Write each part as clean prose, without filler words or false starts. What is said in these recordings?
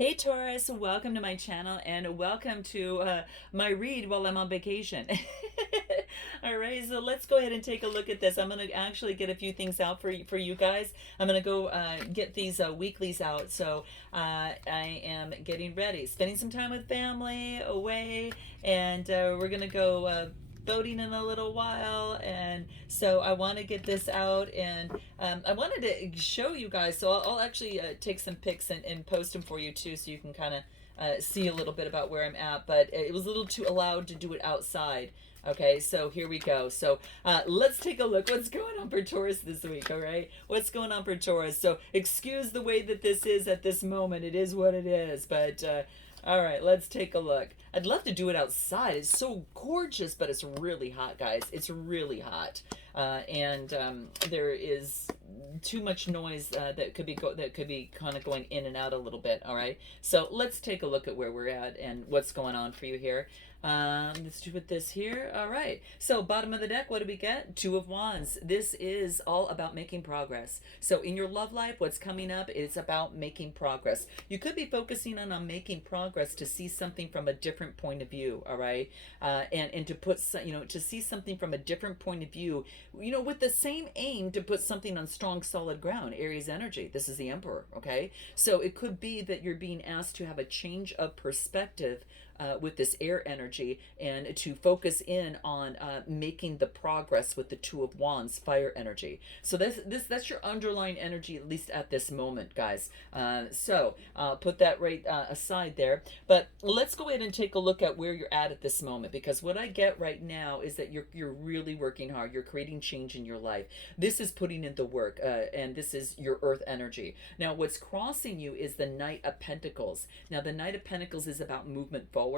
Hey Taurus, welcome to my channel and welcome to my read while I'm on vacation. All right, so let's go ahead and take a look at this. I'm going to actually get a few things out for you guys. I'm going to go get these weeklies out. So I am getting ready, spending some time with family away, and we're going to go boating in a little while, and so I want to get this out, and I wanted to show you guys, so I'll actually take some pics and post them for you too, so you can kind of see a little bit about where I'm at, but it was a little too allowed to do it outside. Okay, so here we go. So let's take a look what's going on for Taurus this week, all right? What's going on for Taurus? So excuse the way that this is at this moment. It is what it is, but all right, let's take a look. I'd love to do it outside. It's so gorgeous, but it's really hot, guys. It's really hot, and there is too much noise that could be kind of going in and out a little bit. All right, so let's take a look at where we're at and what's going on for you here. Let's do with this here. All right. So bottom of the deck, what do we get? Two of Wands. This is all about making progress. So in your love life, what's coming up is about making progress. You could be focusing on making progress to see something from a different point of view. All right. And to put, to see something from a different point of view, with the same aim to put something on strong, solid ground. Aries energy. This is the Emperor. Okay. So it could be that you're being asked to have a change of perspective with this air energy, and to focus in on making the progress with the Two of Wands, fire energy. So that's your underlying energy, at least at this moment, guys. So put that right aside there. But let's go ahead and take a look at where you're at this moment, because what I get right now is that you're really working hard. You're creating change in your life. This is putting in the work, and this is your Earth energy. Now, what's crossing you is the Knight of Pentacles. Now, the Knight of Pentacles is about movement forward,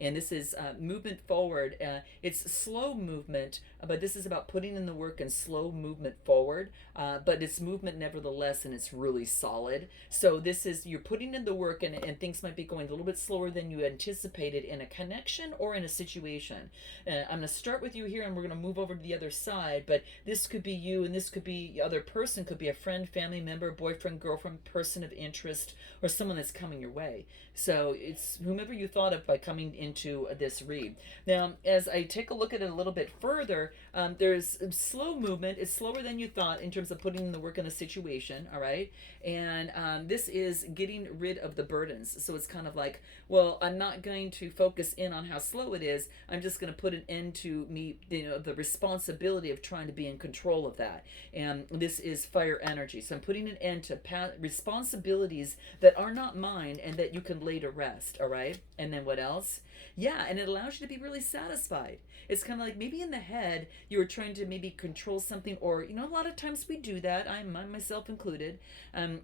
and this is movement forward. It's slow movement, but this is about putting in the work and slow movement forward, but it's movement nevertheless, and it's really solid. So this is, you're putting in the work, and things might be going a little bit slower than you anticipated in a connection or in a situation. I'm going to start with you here, and we're going to move over to the other side, but this could be you, and this could be the other person. Could be a friend, family member, boyfriend, girlfriend, person of interest, or someone that's coming your way. So it's whomever you thought of by coming into this read. Now, as I take a look at it a little bit further, there's slow movement. It's slower than you thought in terms of putting in the work in a situation, all right? And this is getting rid of the burdens. So it's kind of like, well, I'm not going to focus in on how slow it is. I'm just going to put an end to me, the responsibility of trying to be in control of that. And this is fire energy. So I'm putting an end to responsibilities that are not mine and that you can lay to rest, all right? And then what else? Yeah, and it allows you to be really satisfied. It's kind of like maybe in the head you were trying to maybe control something, or a lot of times we do that. I myself included,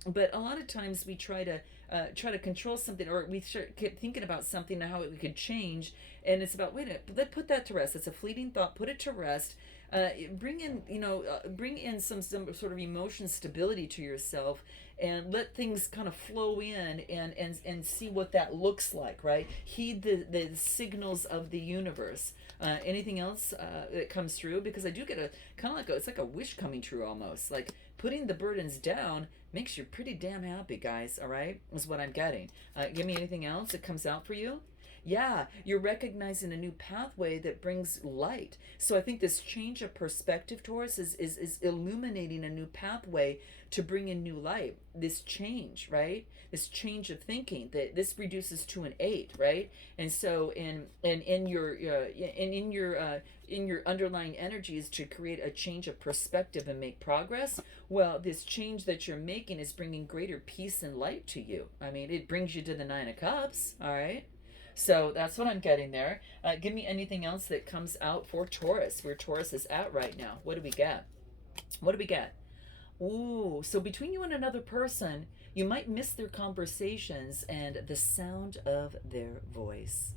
but a lot of times we try to control something, or we keep thinking about something and how it could change, and it's about, wait a minute, let's put that to rest. It's a fleeting thought. Put it to rest. Bring in some sort of emotion stability to yourself, and let things kind of flow in, and see what that looks like, right? Heed the signals of the universe. Anything else that comes through? Because I do get a kind of like it's like a wish coming true almost. Like putting the burdens down makes you pretty damn happy, guys. All right, is what I'm getting. Give me anything else that comes out for you. Yeah, you're recognizing a new pathway that brings light. So I think this change of perspective, Taurus, is illuminating a new pathway to bring in new light. This change, right? This change of thinking, that this reduces to an 8, right? And so in your underlying energies to create a change of perspective and make progress. Well, this change that you're making is bringing greater peace and light to you. I mean, it brings you to the 9 of Cups, all right? So that's what I'm getting there. Give me anything else that comes out for Taurus, where Taurus is at right now. What do we get? What do we get? Ooh, so between you and another person, you might miss their conversations and the sound of their voice.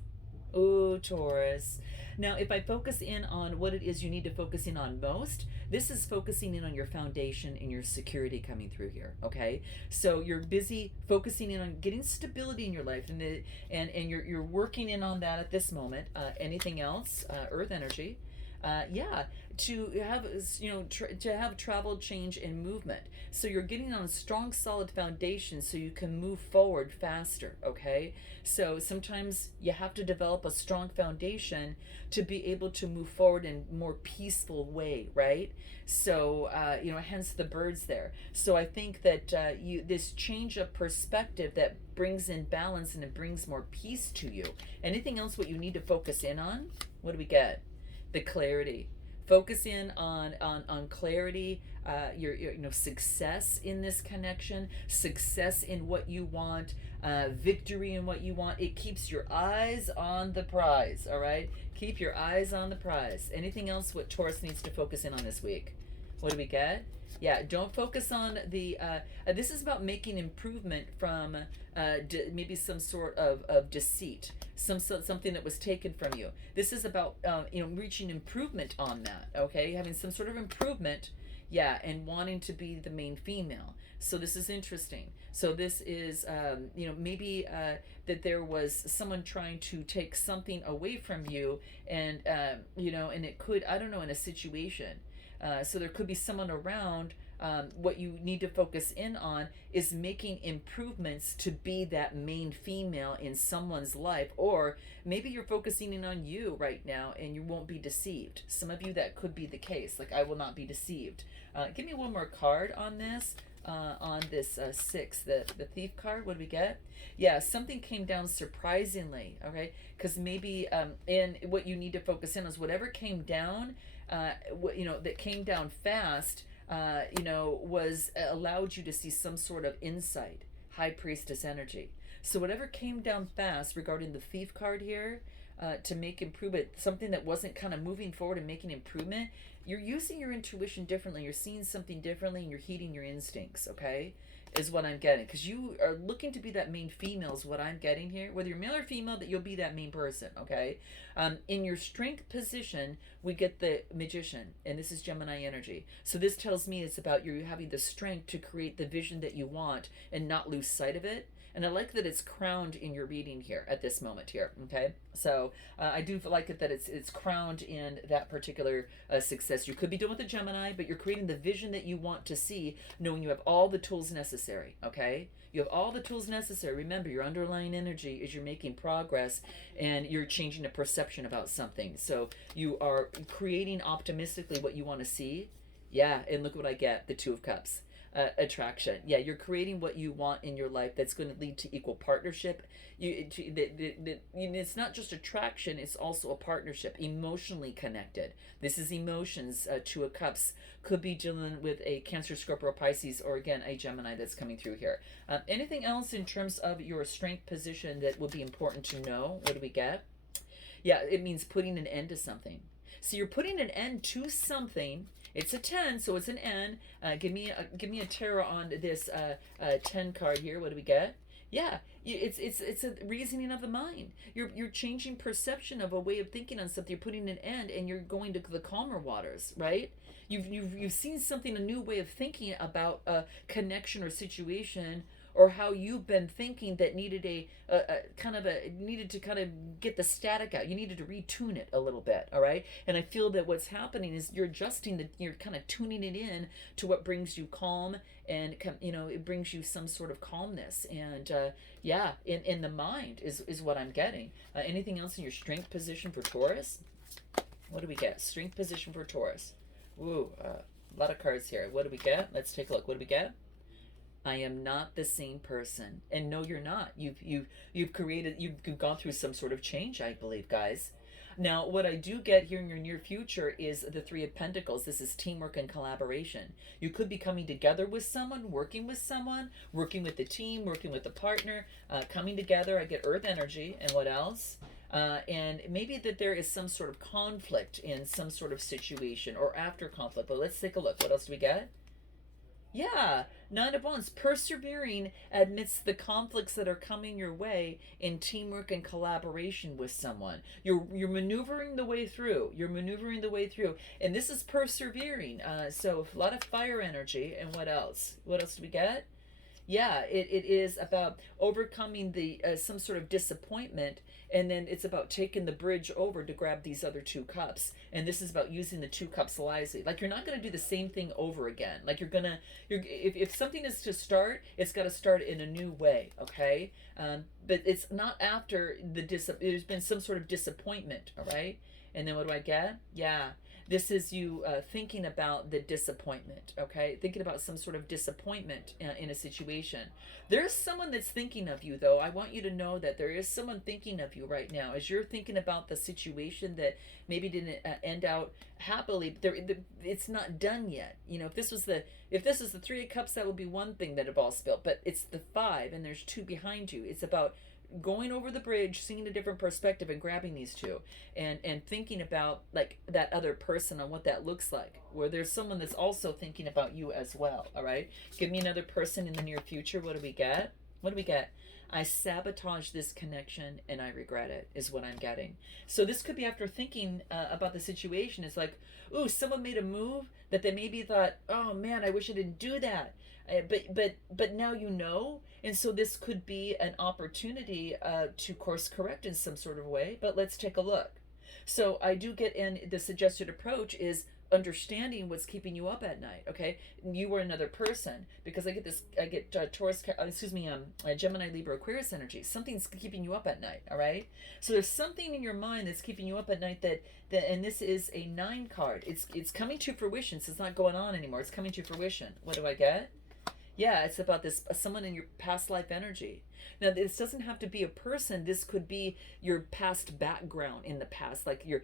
Ooh, Taurus. Now, if I focus in on what it is you need to focus in on most, this is focusing in on your foundation and your security coming through here. Okay, so you're busy focusing in on getting stability in your life, and you're working in on that at this moment. Anything else? Earth energy. Yeah, to have, to have travel, change, and movement. So you're getting on a strong, solid foundation so you can move forward faster. Okay, so sometimes you have to develop a strong foundation to be able to move forward in a more peaceful way, right? So hence the birds there. So I think that you this change of perspective that brings in balance and it brings more peace to you. Anything else what you need to focus in on? What do we get? The clarity. Focus in on clarity, your success in this connection, success in what you want, victory in what you want. It keeps your eyes on the prize. All right, keep your eyes on the prize. Anything else what Taurus needs to focus in on this week? What do we get? Yeah, don't focus on the. This is about making improvement from maybe some sort of deceit, something that was taken from you. This is about reaching improvement on that. Okay, having some sort of improvement, yeah, and wanting to be the main female. So this is interesting. So this is maybe that there was someone trying to take something away from you, and and it could, I don't know, in a situation. So there could be someone around. What you need to focus in on is making improvements to be that main female in someone's life, or maybe you're focusing in on you right now and you won't be deceived. Some of you that could be the case, like I will not be deceived. Give me one more card on this. On this six, the thief card, what do we get? Yeah, something came down surprisingly. Okay, because maybe and what you need to focus in is whatever came down, that came down fast, was allowed you to see some sort of insight, high priestess energy. So whatever came down fast regarding the thief card here, to make improvement, something that wasn't kind of moving forward and making improvement, you're using your intuition differently. You're seeing something differently, and you're heeding your instincts. Okay, is what I'm getting, because you are looking to be that main female. Is what I'm getting here. Whether you're male or female, that you'll be that main person. Okay, in your strength position, we get the magician, and this is Gemini energy. So this tells me it's about you having the strength to create the vision that you want and not lose sight of it. And I like that it's crowned in your reading here at this moment here. Okay, so I do like it that it's crowned in that particular success. You could be doing with a Gemini, but you're creating the vision that you want to see, knowing you have all the tools necessary. Okay, you have all the tools necessary. Remember, your underlying energy is you're making progress and you're changing a perception about something. So you are creating optimistically what you want to see. Yeah, and look what I get, the Two of Cups. Attraction. Yeah, you're creating what you want in your life that's going to lead to equal partnership. It's not just attraction, it's also a partnership, emotionally connected. This is emotions. Two of Cups could be dealing with a Cancer, Scorpio, Pisces, or again, a Gemini that's coming through here. Anything else in terms of your strength position that would be important to know? What do we get? Yeah, it means putting an end to something. So you're putting an end to something. It's a 10, so it's an N. Give me a tarot on this 10 card here. What do we get? Yeah, it's a reasoning of the mind. You're changing perception of a way of thinking on something. You're putting an end, and you're going to the calmer waters, right? You've seen something, a new way of thinking about a connection or situation, or how you've been thinking that needed needed to kind of get the static out. You needed to retune it a little bit. All right, and I feel that what's happening is you're kind of tuning it in to what brings you calm, and it brings you some sort of calmness, and yeah, in the mind is what I'm getting. Anything else in your strength position for Taurus? What do we get? Strength position for Taurus. Ooh, a lot of cards here. What do we get? Let's take a look. What do we get? I am not the same person. And no, you're not. You've gone through some sort of change, I believe, guys. Now, what I do get here in your near future is the Three of Pentacles. This is teamwork and collaboration. You could be coming together with someone, working with the team, working with a partner, coming together. I get Earth energy. And what else? And maybe that there is some sort of conflict in some sort of situation or after conflict. But let's take a look. What else do we get? Yeah, Nine of Wands, persevering amidst the conflicts that are coming your way in teamwork and collaboration with someone. You're maneuvering the way through. You're maneuvering the way through, and this is persevering. So a lot of fire energy. And what else? What else do we get? Yeah, it is about overcoming the some sort of disappointment, and then it's about taking the bridge over to grab these other two cups. And this is about using the two cups wisely. Like you're not going to do the same thing over again. Like if something is to start, it's got to start in a new way. Okay, but it's not after there's been some sort of disappointment. All right, and then what do I get? Yeah, this is you thinking about the disappointment, okay? Thinking about some sort of disappointment in a situation. There's someone that's thinking of you, though. I want you to know that there is someone thinking of you right now. As you're thinking about the situation that maybe didn't end out happily, it's not done yet. You know, if this is the Three of Cups, that would be one thing that have all spilled. But it's the Five, and there's two behind you. It's about going over the bridge, seeing a different perspective, and grabbing these two, and thinking about like that other person and what that looks like, where there's someone that's also thinking about you as well. All right, give me another person in the near future. What do we get? What do we get? I sabotage this connection and I regret it, is what I'm getting. So this could be after thinking about the situation. It's like, ooh, someone made a move that they maybe thought, oh man, I wish I didn't do that. But now you know, and so this could be an opportunity to course correct in some sort of way. But let's take a look. So I do get in the suggested approach is understanding what's keeping you up at night. Okay, you were another person, because I get Taurus, Gemini, Libra, Aquarius energy. Something's keeping you up at night. All right, so there's something in your mind that's keeping you up at night and this is a 9 card. It's coming to fruition. So it's not going on anymore. It's coming to fruition. What do I get? Yeah, it's about this someone in your past life energy. Now, this doesn't have to be a person. This could be your past background in the past, like you're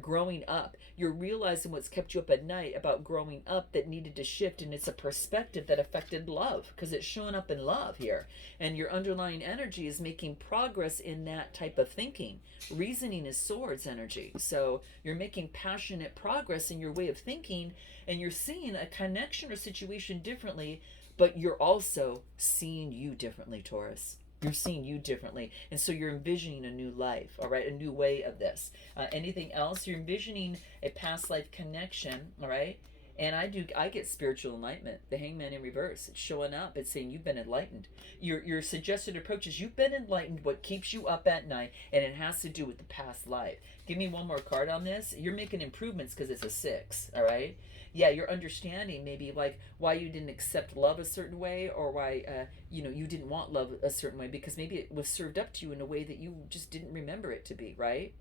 growing up. You're realizing what's kept you up at night about growing up that needed to shift, and it's a perspective that affected love because it's showing up in love here, and your underlying energy is making progress in that type of thinking. Reasoning is swords energy, so you're making passionate progress in your way of thinking, and you're seeing a connection or situation differently, but you're also seeing you differently, Taurus. You're seeing you differently. And so you're envisioning a new life, all right? A new way of this. Anything else? You're envisioning a past life connection, all right? And I get spiritual enlightenment. The Hangman in reverse. It's showing up. It's saying you've been enlightened. Your suggested approach is you've been enlightened, what keeps you up at night, and it has to do with the past life. Give me one more card on this. You're making improvements because it's a 6, all right? Yeah, you're understanding maybe like why you didn't accept love a certain way, or why you didn't want love a certain way, because maybe it was served up to you in a way that you just didn't remember it to be, right?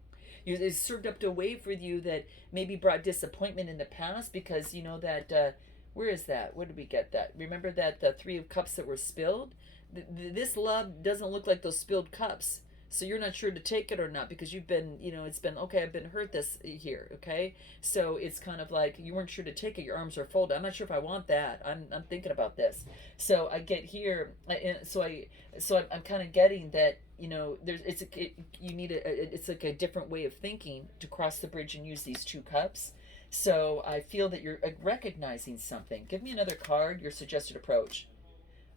It's served up to a way for you that maybe brought disappointment in the past, because you know that where is that? Where did we get that? Remember that the 3 of Cups that were spilled? This love doesn't look like those spilled cups. So you're not sure to take it or not, because you've been, it's been, okay, I've been hurt this here, okay? So it's kind of like you weren't sure to take it, your arms are folded. I'm not sure if I want that. I'm thinking about this. So I get here, I'm kind of getting that, it's like a different way of thinking to cross the bridge and use these 2 cups. So I feel that you're recognizing something. Give me another card, your suggested approach.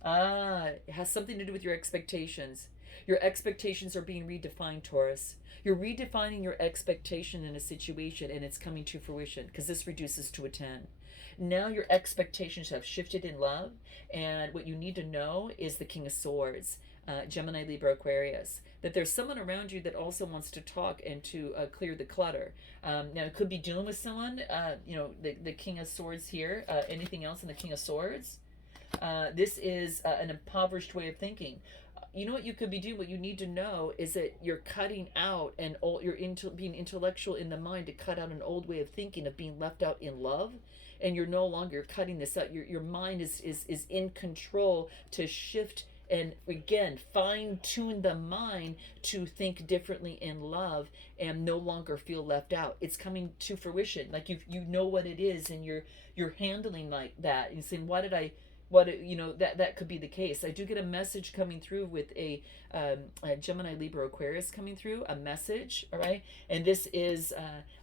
It has something to do with your expectations. Your expectations are being redefined, Taurus. You're redefining your expectation in a situation, and it's coming to fruition because this reduces to a 10. Now your expectations have shifted in love, and what you need to know is the King of Swords, Gemini, Libra, Aquarius. That there's someone around you that also wants to talk and to clear the clutter. Now it could be dealing with someone, the King of Swords here. Anything else in the King of Swords? This is an impoverished way of thinking. You know what you could be doing? What you need to know is that you're cutting out being intellectual in the mind to cut out an old way of thinking of being left out in love, and you're no longer cutting this out. Your mind is in control to shift and again fine tune the mind to think differently in love and no longer feel left out. It's coming to fruition. Like you know what it is, and you're handling like that and saying, why did I? That could be the case. I do get a message coming through with a Gemini, Libra, Aquarius coming through, a message, all right? And this is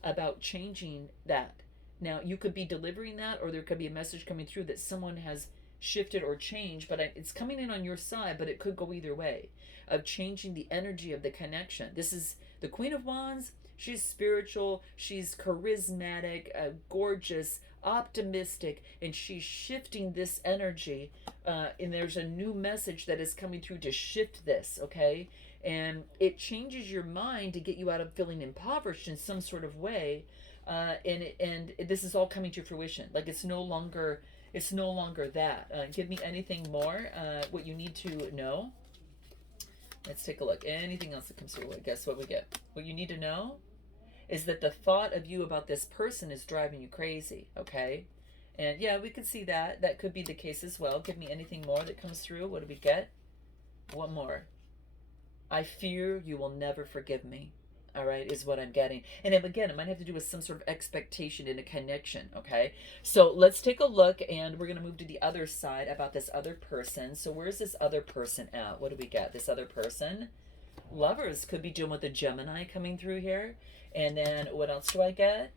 about changing that. Now, you could be delivering that, or there could be a message coming through that someone has shifted or changed, but it's coming in on your side, but it could go either way, of changing the energy of the connection. This is the Queen of Wands. She's spiritual, she's charismatic, gorgeous, optimistic, and she's shifting this energy. And there's a new message that is coming through to shift this, okay? And it changes your mind to get you out of feeling impoverished in some sort of way. And this is all coming to fruition. Like it's no longer that. Give me anything more. What you need to know. Let's take a look. Anything else that comes through? Guess what we get? What you need to know is that the thought of you about this person is driving you crazy, okay? And yeah, we could see that. That could be the case as well. Give me anything more that comes through. What do we get? One more. I fear you will never forgive me. All right, is what I'm getting. And then again, it might have to do with some sort of expectation and a connection, okay? So let's take a look, and we're going to move to the other side about this other person. So where's this other person at? What do we get? This other person? Lovers could be dealing with a Gemini coming through here. And then what else do I get?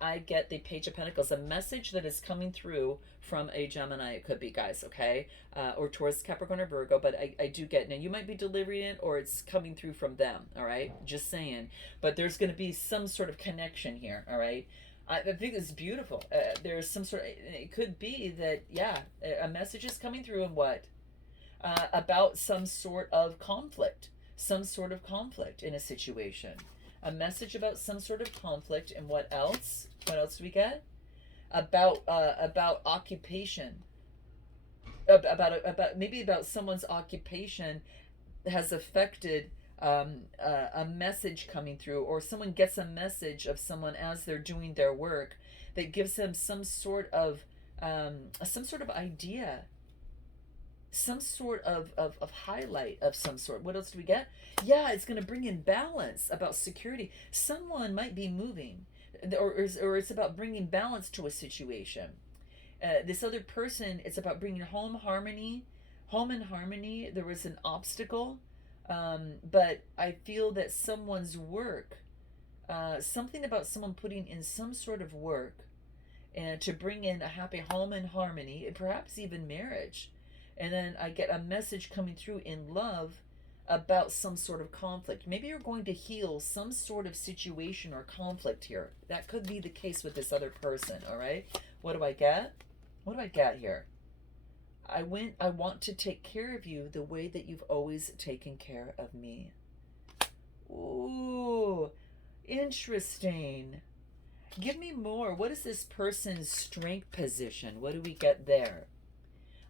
I get the Page of Pentacles, a message that is coming through from a Gemini. It could be, guys, okay? Or Taurus, Capricorn, or Virgo, but I do get, now you might be delivering it or it's coming through from them, all right? Just saying. But there's going to be some sort of connection here, all right? I think it's beautiful. There's some sort of, it could be that, yeah, a message is coming through and what? About some sort of conflict. Some sort of conflict in a situation. A message about some sort of conflict. And what else? What else do we get? About occupation. About someone's occupation has affected a message coming through, or someone gets a message of someone as they're doing their work that gives them some sort of idea, some sort of highlight of some sort. What else do we get? Yeah, it's going to bring in balance about security. Someone might be moving, or it's about bringing balance to a situation. This other person, it's about bringing home and harmony. There was an obstacle, but I feel that someone's work, something about someone putting in some sort of work, and to bring in a happy home and harmony, and perhaps even marriage. And then I get a message coming through in love about some sort of conflict. Maybe you're going to heal some sort of situation or conflict here. That could be the case with this other person, all right? What do I get? What do I get here? I want to take care of you the way that you've always taken care of me. Ooh, interesting. Give me more. What is this person's strength position? What do we get there?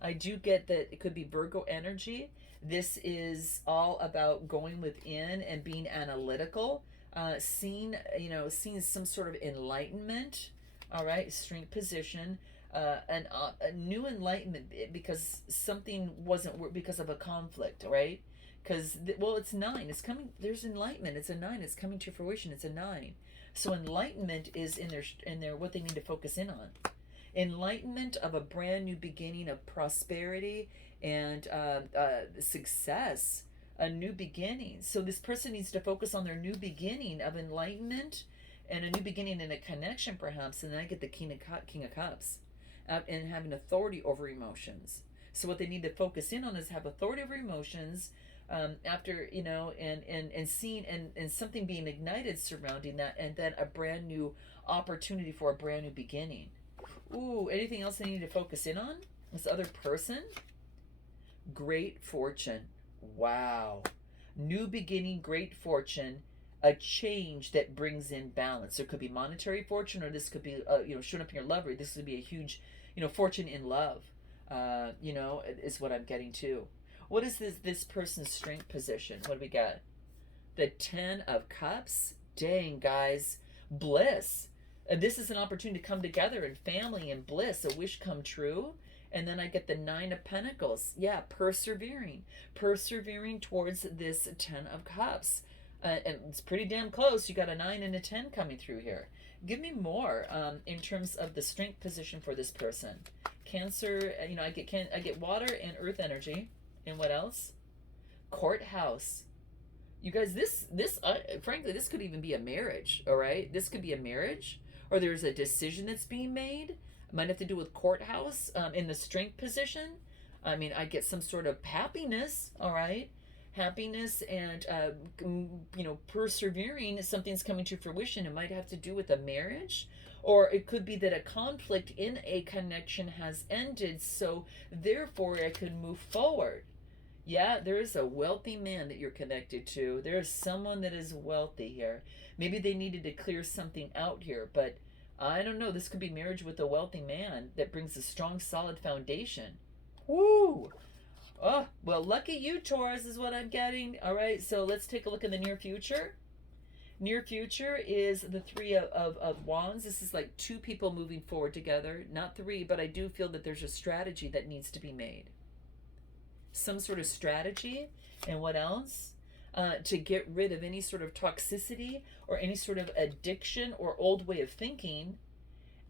I do get that it could be Virgo energy. This is all about going within and being analytical, seeing some sort of enlightenment. All right, strength position, a new enlightenment because something wasn't because of a conflict, right? Because it's 9. It's coming. There's enlightenment. It's a 9. It's coming to fruition. It's a 9. So enlightenment is in their what they need to focus in on. Enlightenment of a brand new beginning of prosperity and success, a new beginning. So this person needs to focus on their new beginning of enlightenment and a new beginning in a connection, perhaps. And then I get the King of Cups, and having authority over emotions. So what they need to focus in on is have authority over emotions. After and seeing and something being ignited surrounding that, and then a brand new opportunity for a brand new beginning. Ooh, anything else I need to focus in on? This other person? Great fortune. Wow. New beginning, great fortune, a change that brings in balance. There could be monetary fortune, or this could be, showing up in your lover. This would be a huge, fortune in love, is what I'm getting to. What is this person's strength position? What do we got? The 10 of Cups. Dang, guys. Bliss. This is an opportunity to come together in family and bliss, a wish come true. And then I get the 9 of Pentacles. Yeah, persevering towards this 10 of Cups. And it's pretty damn close. You got a 9 and a 10 coming through here. Give me more in terms of the strength position for this person. Cancer, I get water and earth energy. And what else? Courthouse. You guys, this frankly, this could even be a marriage, all right? This could be a marriage. Or there's a decision that's being made. It might have to do with courthouse in the strength position. I get some sort of happiness, all right? happiness and persevering, something's coming to fruition. It might have to do with a marriage, or it could be that a conflict in a connection has ended, so therefore I could move forward. Yeah, there is a wealthy man that you're connected to. There is someone that is wealthy here. Maybe they needed to clear something out here, but I don't know. This could be marriage with a wealthy man that brings a strong, solid foundation. Woo! Oh, well, lucky you, Taurus, is what I'm getting. All right, so let's take a look in the near future. Near future is the three of wands. This is like two people moving forward together. Not three, but I do feel that there's a strategy that needs to be made. Some sort of strategy. And what else? To get rid of any sort of toxicity or any sort of addiction or old way of thinking,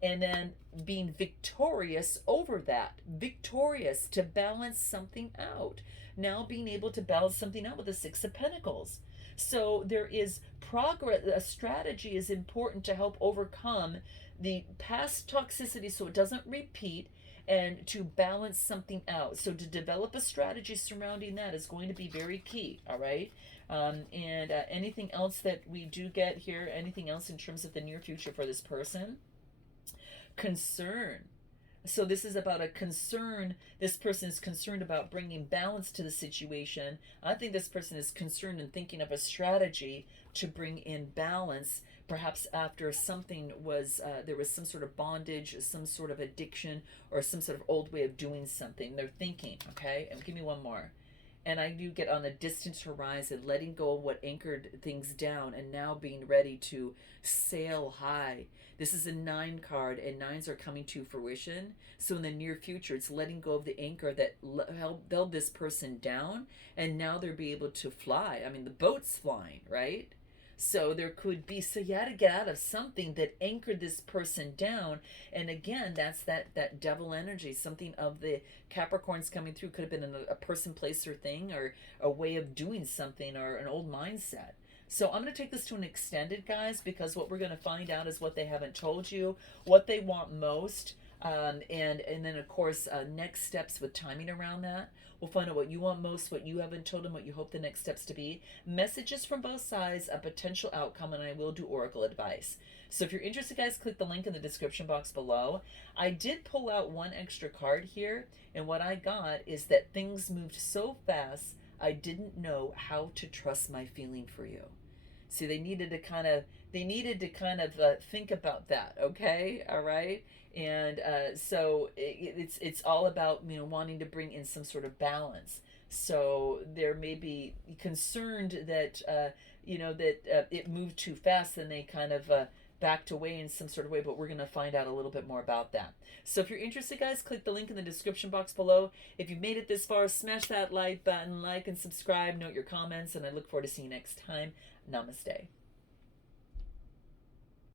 and then being victorious over that. Victorious to balance something out. Now being able to balance something out with the Six of Pentacles. So there is progress. A strategy is important to help overcome the past toxicity so it doesn't repeat, and to balance something out. So to develop a strategy surrounding that is going to be very key. All right. And anything else that we do get here, anything else in terms of the near future for this person? Concern. So this is about a concern. This person is concerned about bringing balance to the situation. I think this person is concerned and thinking of a strategy to bring in balance, perhaps after something was, there was some sort of bondage, some sort of addiction, or some sort of old way of doing something. They're thinking, okay? And give me one more. And I do get on a distant horizon, letting go of what anchored things down and now being ready to sail high. This is a 9 card, and 9s are coming to fruition. So in the near future, it's letting go of the anchor that held this person down, and now they'll be able to fly. I mean, the boat's flying, right? So there could be, so you had to get out of something that anchored this person down. And again, that's that devil energy. Something of the Capricorns coming through could have been a person, place, or thing, or a way of doing something, or an old mindset. So I'm going to take this to an extended, guys, because what we're going to find out is what they haven't told you, what they want most, and then, of course, next steps with timing around that. We'll find out what you want most, what you haven't told them, what you hope the next steps to be. Messages from both sides, a potential outcome, and I will do oracle advice. So if you're interested, guys, click the link in the description box below. I did pull out one extra card here, and what I got is that things moved so fast, I didn't know how to trust my feeling for you. See, they needed to kind of think about that. Okay, all right. And so it's all about wanting to bring in some sort of balance. So there may be concerned that it moved too fast, and they kind of backed away in some sort of way, but we're going to find out a little bit more about that. So if you're interested, guys, click the link in the description box below. If you've made it this far, smash that like button, like and subscribe, note your comments, and I look forward to seeing you next time. Namaste.